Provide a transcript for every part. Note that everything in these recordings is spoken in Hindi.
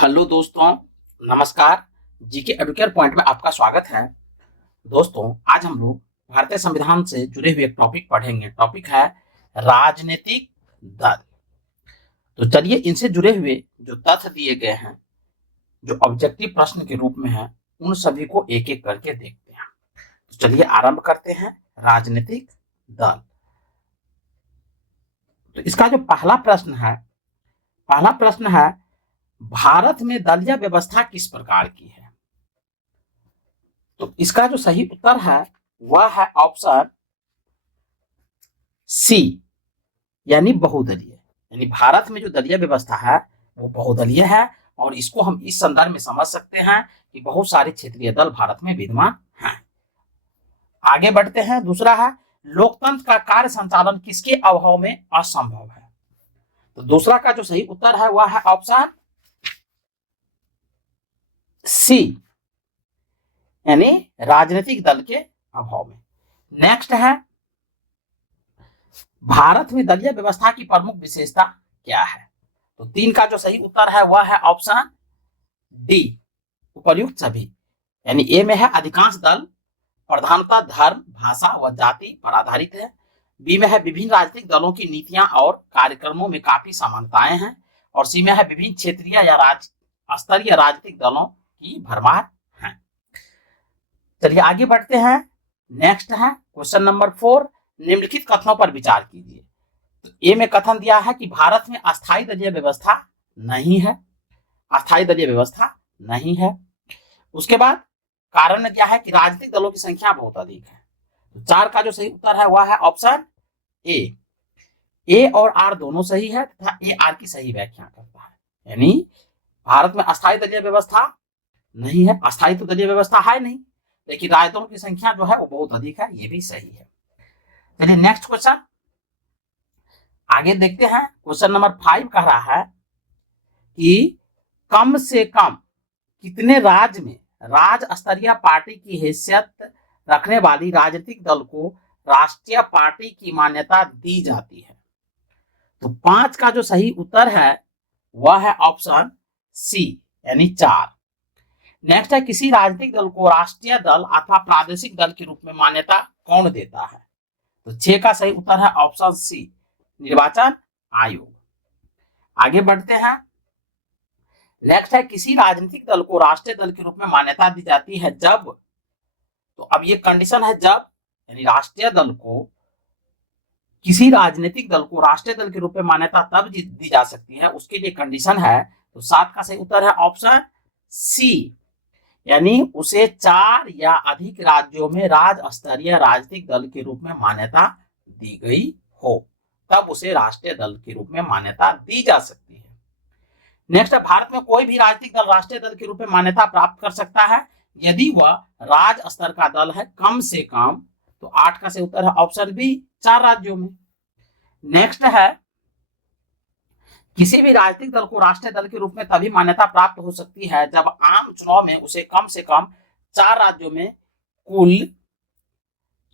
हेलो दोस्तों, नमस्कार। जीके एडुकेयर पॉइंट में आपका स्वागत है। दोस्तों, आज हम लोग भारतीय संविधान से जुड़े हुए एक टॉपिक पढ़ेंगे। टॉपिक है राजनीतिक दल। तो चलिए, इनसे जुड़े हुए जो तथ्य दिए गए हैं, जो ऑब्जेक्टिव प्रश्न के रूप में है, उन सभी को एक एक करके देखते हैं। तो चलिए आरंभ करते हैं। राजनीतिक दल। तो इसका जो पहला प्रश्न है, भारत में दलीय व्यवस्था किस प्रकार की है? तो इसका जो सही उत्तर है वह है ऑप्शन सी, यानी बहुदलीय। यानी भारत में जो दलीय व्यवस्था है वो बहुदलीय है, और इसको हम इस संदर्भ में समझ सकते हैं कि बहुत सारे क्षेत्रीय दल भारत में विद्यमान हैं। आगे बढ़ते हैं। दूसरा है, लोकतंत्र का कार्य संचालन किसके अभाव में असंभव है? तो दूसरा का जो सही उत्तर है वह है ऑप्शन सी, यानी राजनीतिक दल के अभाव में। नेक्स्ट है, भारत में दलीय व्यवस्था की प्रमुख विशेषता क्या है? तो 3 का जो सही उत्तर है वह है ऑप्शन डी, उपर्युक्त सभी। यानी ए में है, अधिकांश दल प्रधानतः धर्म, भाषा व जाति पर आधारित है। बी में है, विभिन्न राजनीतिक दलों की नीतियां और कार्यक्रमों में काफी समानताएं हैं। और सी में है, विभिन्न क्षेत्रीय या राज्य स्तरीय राजनीतिक दलों की भरमार है। चलिए आगे बढ़ते हैं। नेक्स्ट है क्वेश्चन नंबर 4, निम्नलिखित कथनों पर विचार कीजिए। तो ए में कथन दिया है कि भारत में अस्थायी दलीय व्यवस्था नहीं है। अस्थायी दलीय व्यवस्था नहीं है। उसके बाद कारण क्या है कि राजनीतिक दलों की संख्या बहुत अधिक है। तो 4 का जो सही उत्तर है वह है ऑप्शन ए और आर दोनों सही है तथा ए आर की सही व्याख्या करता है। यानी भारत में अस्थायी दलीय व्यवस्था नहीं है। अस्थायी तो दलीय व्यवस्था है नहीं, लेकिन राजदलों की संख्या जो है वो बहुत अधिक है, ये भी सही है। चलिए नेक्स्ट क्वेश्चन आगे देखते हैं। क्वेश्चन नंबर 5 कह रहा है कि कम से कम कितने राज्य में राज्य स्तरीय पार्टी की हैसियत रखने वाली राजनीतिक दल को राष्ट्रीय पार्टी की मान्यता दी जाती है? तो 5 का जो सही उत्तर है वह है ऑप्शन सी, यानी 4। नेक्स्ट है, किसी राजनीतिक दल को राष्ट्रीय दल अथवा प्रादेशिक दल के रूप में मान्यता कौन देता है? तो 6 का सही उत्तर है ऑप्शन सी, निर्वाचन आयोग। आगे बढ़ते हैं। नेक्स्ट है, किसी राजनीतिक दल को राष्ट्रीय दल के रूप में मान्यता दी जाती है जब, तो अब ये कंडीशन है जब, यानी राष्ट्रीय दल को, किसी राजनीतिक दल को राष्ट्रीय दल के रूप में मान्यता तब दी जा सकती है, उसके लिए कंडीशन है। तो 7 का सही उत्तर है ऑप्शन सी, यानी उसे 4 या अधिक राज्यों में राज्य स्तरीय राजनीतिक दल के रूप में मान्यता दी गई हो, तब उसे राष्ट्रीय दल के रूप में मान्यता दी जा सकती है। नेक्स्ट है, भारत में कोई भी राजनीतिक दल राष्ट्रीय दल के रूप में मान्यता प्राप्त कर सकता है यदि वह राज्य स्तर का दल है कम से कम, तो 8 का सही उत्तर है ऑप्शन बी, 4 राज्यों में। नेक्स्ट है, किसी भी राजनीतिक दल को राष्ट्रीय दल के रूप में तभी मान्यता प्राप्त हो सकती है जब आम चुनाव में उसे कम से कम 4 राज्यों में कुल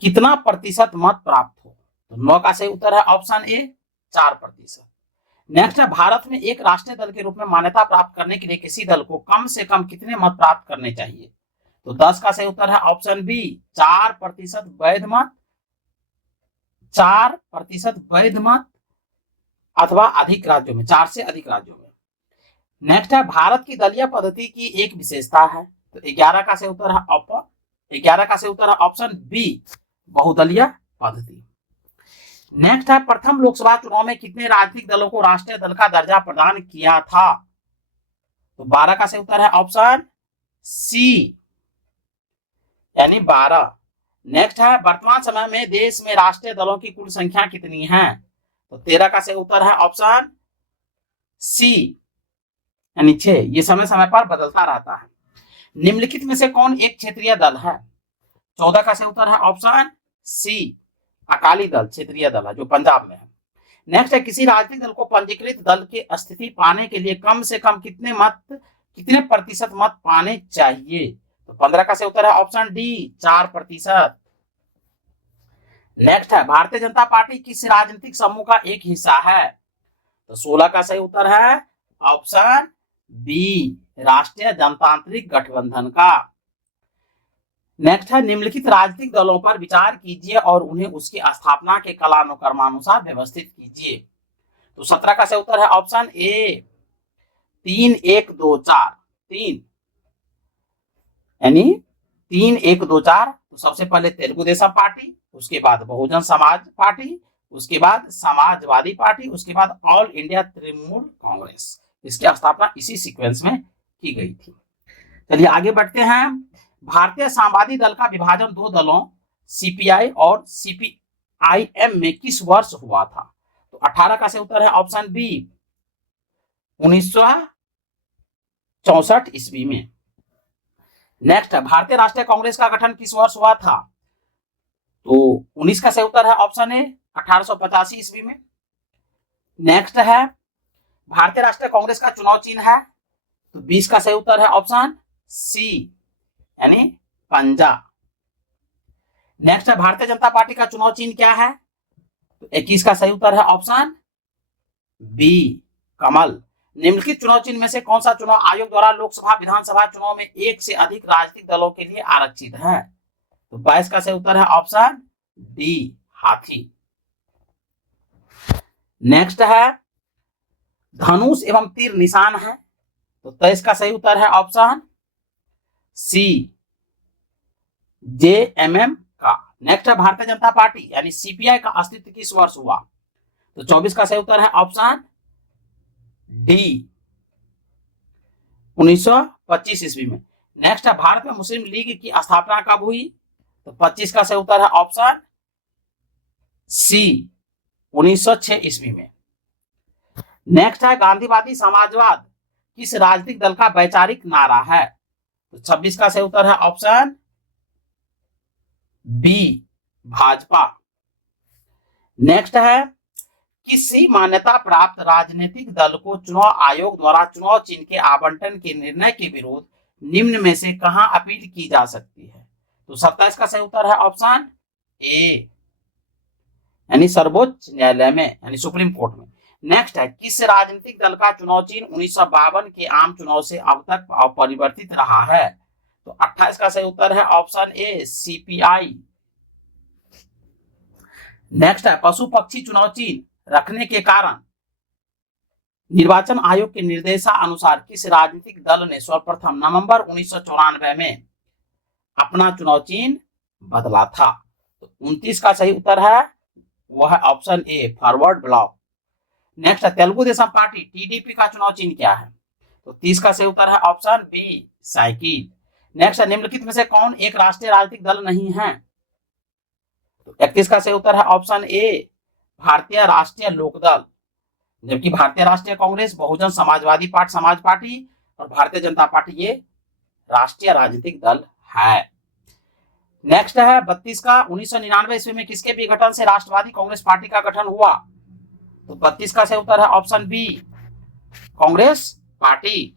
कितना प्रतिशत मत प्राप्त हो? तो 9 का सही उत्तर है ऑप्शन ए, 4%। नेक्स्ट है, भारत में एक राष्ट्रीय दल के रूप में मान्यता प्राप्त करने के लिए किसी दल को कम से कम कितने मत प्राप्त करने चाहिए? तो 10 का सही उत्तर है ऑप्शन बी, 4% वैध मत, 4% वैध मत अथवा अधिक राज्यों में, 4 से अधिक राज्यों में। नेक्स्ट है, भारत की दलीय पद्धति की एक विशेषता है। तो 11 का सही उत्तर है ऑप्शन बी, बहुदलीय पद्धति। नेक्स्ट है, प्रथम लोकसभा चुनाव में कितने राजनीतिक दलों को राष्ट्रीय दल का दर्जा प्रदान किया था? तो 12 का सही उत्तर है ऑप्शन सी, यानी 12। नेक्स्ट है, वर्तमान समय में देश में राष्ट्रीय दलों की कुल संख्या कितनी है? तो 13 का सही उत्तर है ऑप्शन सी, यानी 6। ये समय समय पर बदलता रहता है। निम्नलिखित में से कौन एक क्षेत्रीय दल है? 14 का सही उत्तर है ऑप्शन सी, अकाली दल क्षेत्रीय दल है जो पंजाब में है। नेक्स्ट है, किसी राजनीतिक दल को पंजीकृत दल की स्थिति पाने के लिए कम से कम कितने प्रतिशत मत पाने चाहिए? तो 15 का सही उत्तर है ऑप्शन डी, 4%। नेक्स्ट है, भारतीय जनता पार्टी किस राजनीतिक समूह का एक हिस्सा है? तो 16 का सही उत्तर है ऑप्शन बी राष्ट्रीय जनतांत्रिक गठबंधन का। नेक्स्ट है निम्नलिखित राजनीतिक दलों पर विचार कीजिए और उन्हें उसकी स्थापना के कालानुक्रमानुसार व्यवस्थित कीजिए। तो 17 का सही उत्तर है ऑप्शन ए 3 1 2 4। 3 यानी 3 1 2 4। तो सबसे पहले तेलुगु देशम पार्टी, उसके बाद बहुजन समाज पार्टी, उसके बाद समाजवादी पार्टी, उसके बाद ऑल इंडिया तृणमूल कांग्रेस। इसकी स्थापना इसी सीक्वेंस में की गई थी। चलिए आगे बढ़ते हैं। भारतीय साम्यवादी दल का विभाजन दो दलों सीपीआई और सीपीआईएम में किस वर्ष हुआ था? तो 18 का सही उत्तर है ऑप्शन बी 1964 ईस्वी में। नेक्स्ट है भारतीय राष्ट्रीय कांग्रेस का गठन किस वर्ष हुआ था? तो 19 का सही उत्तर है ऑप्शन ए 1885 ईस्वी में। नेक्स्ट है भारतीय राष्ट्रीय कांग्रेस का चुनाव चिन्ह है, तो 20 का सही उत्तर है ऑप्शन सी यानी पंजा। नेक्स्ट है भारतीय जनता पार्टी का चुनाव चिन्ह क्या है? तो 21 का सही उत्तर है ऑप्शन बी कमल। निम्नलिखित चुनाव चिन्ह में से कौन सा चुनाव आयोग द्वारा लोकसभा विधानसभा चुनाव में एक से अधिक राजनीतिक दलों के लिए आरक्षित है? तो 22 का सही उत्तर है ऑप्शन डी हाथी। नेक्स्ट है धनुष एवं तीर निशान है, तो 23 का सही उत्तर है ऑप्शन सी जेएमएम का। नेक्स्ट है भारतीय जनता पार्टी यानी सीपीआई का अस्तित्व किस वर्ष हुआ? तो 24 का सही उत्तर है ऑप्शन डी 1925 ईस्वी में। नेक्स्ट है भारत में मुस्लिम लीग की स्थापना कब हुई? तो 25 का सही उत्तर है ऑप्शन सी 1906 ईस्वी में। नेक्स्ट है गांधीवादी समाजवाद किस राजनीतिक दल का वैचारिक नारा है? तो 26 का सही उत्तर है ऑप्शन बी भाजपा। नेक्स्ट है किसी मान्यता प्राप्त राजनीतिक दल को चुनाव आयोग द्वारा चुनाव चिन्ह के आवंटन के निर्णय के विरोध निम्न में से कहां अपील की जा सकती है? तो 27 का सही उत्तर है ऑप्शन ए यानी सर्वोच्च न्यायालय में यानी सुप्रीम कोर्ट में। नेक्स्ट है किस राजनीतिक दल का चुनाव चिन्ह 1952 के आम चुनाव से अब तक अपरिवर्तित रहा है? तो 28 का सही उत्तर है ऑप्शन ए सीपीआई। नेक्स्ट है पशु पक्षी चुनाव चिन्ह रखने के कारण निर्वाचन आयोग के निर्देशानुसार किस राजनीतिक दल ने सर्वप्रथम नवंबर 1994 में अपना चुनाव चिन्ह बदला था? तो 29 का सही उत्तर है वह है ऑप्शन ए फॉरवर्ड ब्लॉक। नेक्स्ट है तेलुगु देशम पार्टी टीडीपी का चुनाव चिन्ह क्या है? तो 30 का सही उत्तर है ऑप्शन बी साइकिल। नेक्स्ट है निम्नलिखित में से कौन एक राष्ट्रीय राजनीतिक दल नहीं है? तो 31 का सही उत्तर है ऑप्शन ए भारतीय राष्ट्रीय लोकदल। जबकि भारतीय राष्ट्रीय कांग्रेस, बहुजन समाजवादी पार्टी समाज पार्टी और भारतीय जनता पार्टी ये राष्ट्रीय राजनीतिक दल है। नेक्स्ट है 32 का 1999 ईस्वी में किसके विघटन से राष्ट्रवादी कांग्रेस पार्टी का गठन हुआ? तो 32 का सही उत्तर है option B Congress party.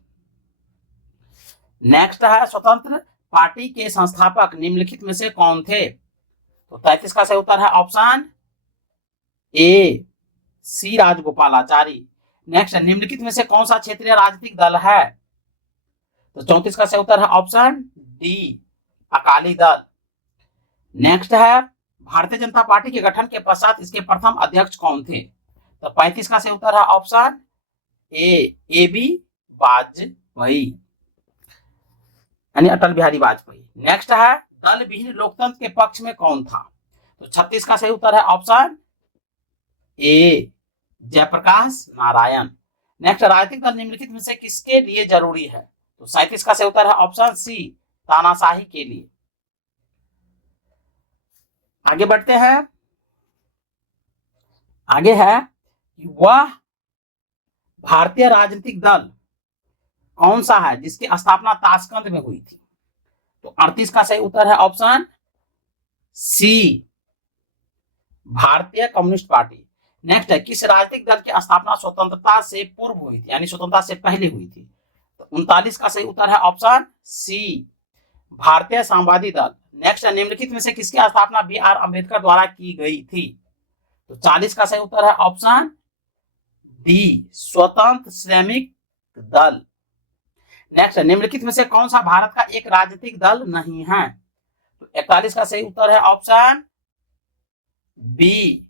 Next है स्वतंत्र पार्टी के संस्थापक निम्नलिखित में से कौन थे? तो 33 का सही उत्तर है option A C Rajagopalachari. Next है निम्नलिखित में से कौन सा क्षेत्रीय राजनीतिक दल है? तो 34 का सही उत्तर है option D Akali Dal. Next है भारतीय जनता पार्टी के गठन के पश्चात इसके प्रथम अध्यक्ष कौन थे? तो 35 का सही उत्तर है ऑप्शन ए बी वाजपेयी यानी अटल बिहारी वाजपेयी। नेक्स्ट है दल विहीन लोकतंत्र के पक्ष में कौन था? तो 36 का सही उत्तर है option A Jayaprakash Narayan. Next राजनीतिक दल निम्नलिखित में से किसके लिए जरूरी है? तो 37 का सही उत्तर है ऑप्शन सी तानाशाही के लिए। आगे बढ़ते हैं। आगे है वह भारतीय राजनीतिक दल कौन सा है जिसकी स्थापना ताशकंद में हुई थी? तो 38 का सही उत्तर है ऑप्शन सी भारतीय कम्युनिस्ट पार्टी। नेक्स्ट है किस राजनीतिक दल की स्थापना स्वतंत्रता से पूर्व हुई थी यानी स्वतंत्रता से पहले हुई थी? तो 39 का सही उत्तर है ऑप्शन सी भारतीय साम्यवादी दल। नेक्स्ट है निम्नलिखित में से किसकी स्थापना बी आर अम्बेडकर द्वारा की गई थी? तो 40 का सही उत्तर है ऑप्शन डी स्वतंत्र श्रमिक दल। नेक्स्ट, निम्नलिखित में से कौन सा भारत का एक राजनीतिक दल नहीं है? तो 41 का सही उत्तर है ऑप्शन बी,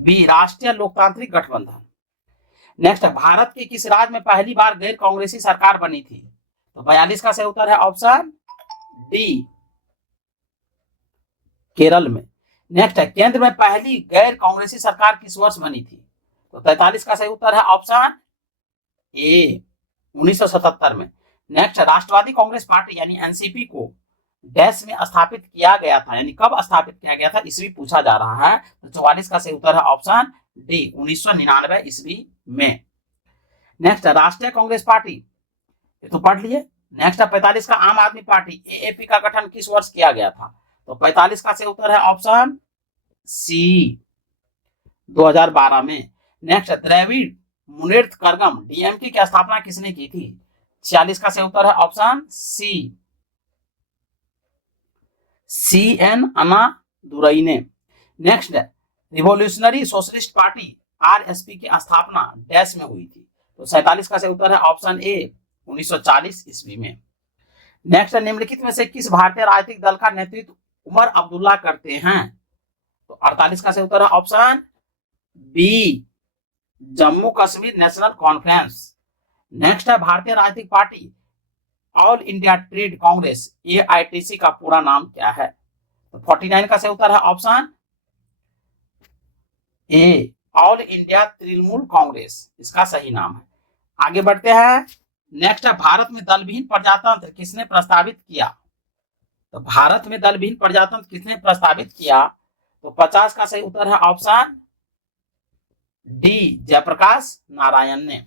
राष्ट्रीय लोकतांत्रिक गठबंधन। नेक्स्ट, भारत के किस राज्य में पहली बार गैर कांग्रेसी सरकार बनी थी? तो 42 का सही उत्तर है ऑप्शन डी, केरल में। नेक्स्ट है, केंद्र में पहली गैर कांग्रेसी सरकार किस वर्ष बनी थी? तो 43 का सही उत्तर है ऑप्शन ए, 1977 में। नेक्स्ट, राष्ट्रवादी कांग्रेस पार्टी यानी एनसीपी को डैश में स्थापित किया गया था, यानी कब स्थापित किया गया था ईस्वी पूछा जा रहा है। तो 44 का सही उत्तर है ऑप्शन डी, 1999 ईस्वी में। नेक्स्ट, राष्ट्रीय कांग्रेस पार्टी, ये तो पढ़ लिए। नेक्स्ट 45 का, आम आदमी पार्टी एएपी का गठन किस वर्ष किया गया था? तो 45 का सही उत्तर है ऑप्शन सी, 2012 में। नेक्स्ट, द्रविड़ मुनेत्र कड़गम डीएमके की स्थापना किसने की थी? 46 का सही उत्तर है ऑप्शन सी, CN अन्नादुरई ने। Next, revolutionary socialist party RSP की स्थापना डैश में हुई थी? तो 47 का सही उत्तर है ऑप्शन ए, 1940 ईस्वी में। नेक्स्ट, निम्नलिखित में से किस भारतीय राजनीतिक दल का नेतृत्व उमर अब्दुल्ला करते हैं? तो 48 का सही उत्तर है option B, Jammu Kashmir national conference. Next है, भारतीय राजनीतिक party all India trade Congress AITC का पूरा नाम क्या है? तो 49 का सही उत्तर है ऑप्शन ए, ऑल इंडिया तृणमूल कांग्रेस इसका सही नाम है। आगे बढ़ते हैं। नेक्स्ट है, भारत में दलविहीन प्रजातंत्र किसने प्रस्तावित किया? तो भारत में दलविहीन प्रजातंत्र किसने प्रस्तावित किया? तो 50 का सही उत्तर है ऑप्शन डी, जयप्रकाश नारायण ने।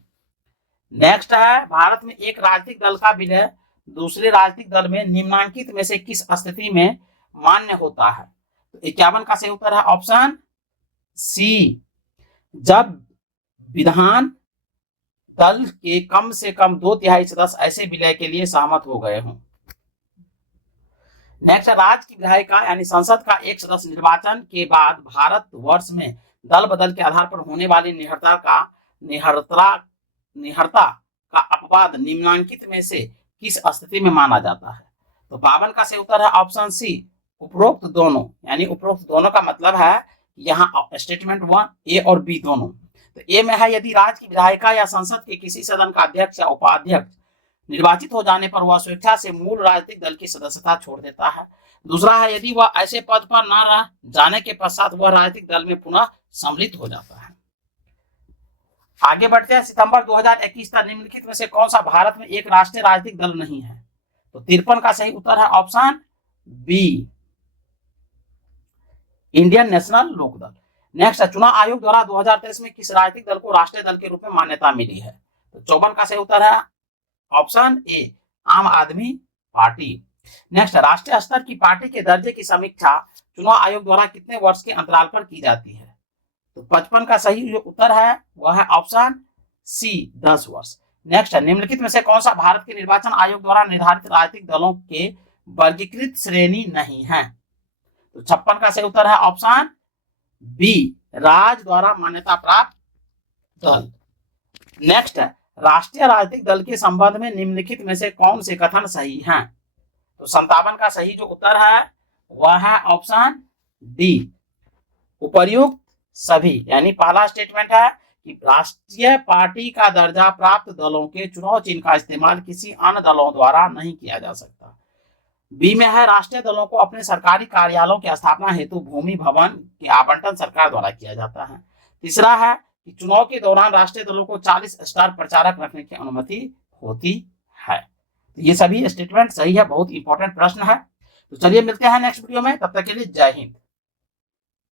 नेक्स्ट है, भारत में एक राजनीतिक दल का विलय दूसरे राजनीतिक दल में निम्नांकित में से किस स्थिति में मान्य होता है? तो 51 का सही उत्तर है ऑप्शन सी, जब विधान दल के कम से कम 2/3 सदस्य ऐसे विलय के लिए सहमत हो गए हों। नेक्स्ट, राज्य की विधायिका यानी संसद का एक सदस्य निर्वाचन के बाद भारत वर्ष में दल बदल के आधार पर होने वाली निहरता का अपवाद निम्नांकित में से किस स्थिति में माना जाता है? तो 52 का सही उत्तर है ऑप्शन सी, उपरोक्त दोनों। यानी उपरोक्त दोनों का मतलब है यहाँ स्टेटमेंट 1 ए और बी दोनों। तो ए में है, यदि राज्य की विधायिका या संसद के किसी सदन का अध्यक्ष या उपाध्यक्ष निर्वाचित हो जाने पर वह स्वेच्छा से मूल राजनीतिक दल की सदस्यता छोड़ देता है। दूसरा है, यदि वह ऐसे पद पर न रह जाने के पश्चात वह राजनीतिक दल में पुनः सम्मिलित हो जाता है। आगे बढ़ते हैं। सितंबर 2021 तक निम्नलिखित में से कौन सा भारत में एक राष्ट्रीय राजनीतिक दल नहीं है? तो 53 का सही उत्तर है option B, Indian national Lokdal. Next, चुनाव आयोग द्वारा 2023 में किस राजनीतिक दल को राष्ट्रीय दल के रूप में मान्यता मिली है? तो 54 का सही उत्तर है ऑप्शन ए, आम आदमी पार्टी। नेक्स्ट, राष्ट्रीय स्तर की पार्टी के दर्जे की समीक्षा चुनाव आयोग द्वारा कितने वर्ष के अंतराल पर की जाती है? तो 55 का सही जो उत्तर है वह है ऑप्शन सी, 10 वर्ष। नेक्स्ट, निम्नलिखित में से कौन सा भारत के निर्वाचन आयोग द्वारा निर्धारित राजनीतिक दलों के वर्गीकृत श्रेणी नहीं है? तो 56 का सही उत्तर है ऑप्शन बी, राज्य द्वारा मान्यता प्राप्त दल। नेक्स्ट, राष्ट्रीय राजनीतिक दल के संबंध में निम्नलिखित में से कौन से कथन सही हैं? तो 57 का सही जो उत्तर है वह है ऑप्शन डी, उपर्युक्त सभी। यानी पहला स्टेटमेंट है कि राष्ट्रीय पार्टी का दर्जा प्राप्त दलों के चुनाव चिन्ह का इस्तेमाल किसी अन्य दलों द्वारा नहीं किया जा सकता। बी में है, राष्ट्रीय दलों को अपने सरकारी कार्यालयों की स्थापना हेतु भूमि भवन के आवंटन सरकार द्वारा किया जाता है। तीसरा है कि चुनाव के दौरान राष्ट्रीय दलों को 40 स्टार प्रचारक रखने की अनुमति होती है। तो ये सभी स्टेटमेंट सही है, बहुत इंपॉर्टेंट प्रश्न है। तो चलिए मिलते हैं नेक्स्ट वीडियो में, तब तक के लिए जय हिंद।